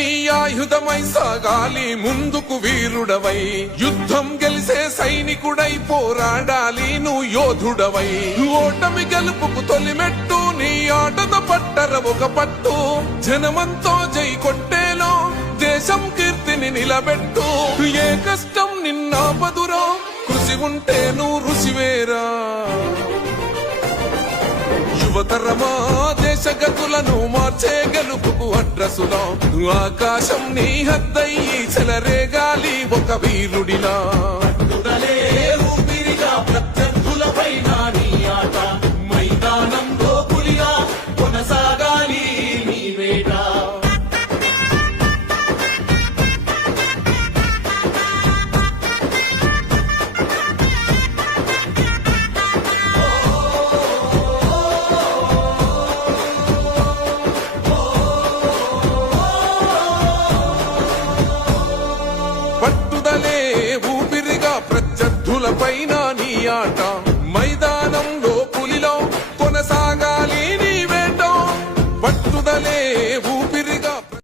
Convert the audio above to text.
నీ ఆయుధమై సాగాలి ముందుకు వీరుడవై, యుద్ధం గెలిసే సైనికుడై పోరాడాలి నువ్వు యోధుడవై. ఓటమి గెలుపుకు తొలిమెట్టు నీ ఆటద పట్టర ఒక పట్టు, జనమంతో జై కొట్టేలో దేశం కీర్తిని నిలబెట్టు. ఏ కష్టం నిన్నాపదురో కృషి ఉంటే నువ్వు రుచివేరా. యువతరమా దేశ గతులను మార్చే గెలుపుకు అడ్రసులా, ఆకాశం నీ హద్దయ్యి చెలరేగాలి ఒక వీరుడిలా. ఊపిరిగా ప్రత్యర్థులపైన నీ ఆట, మైదానంలో పులిగా కొనసాగాలి నీ వేట. పట్టుదలే ఊపిరిగా ప్రత్యర్థులపైన నీ ఆట, మైదానంలో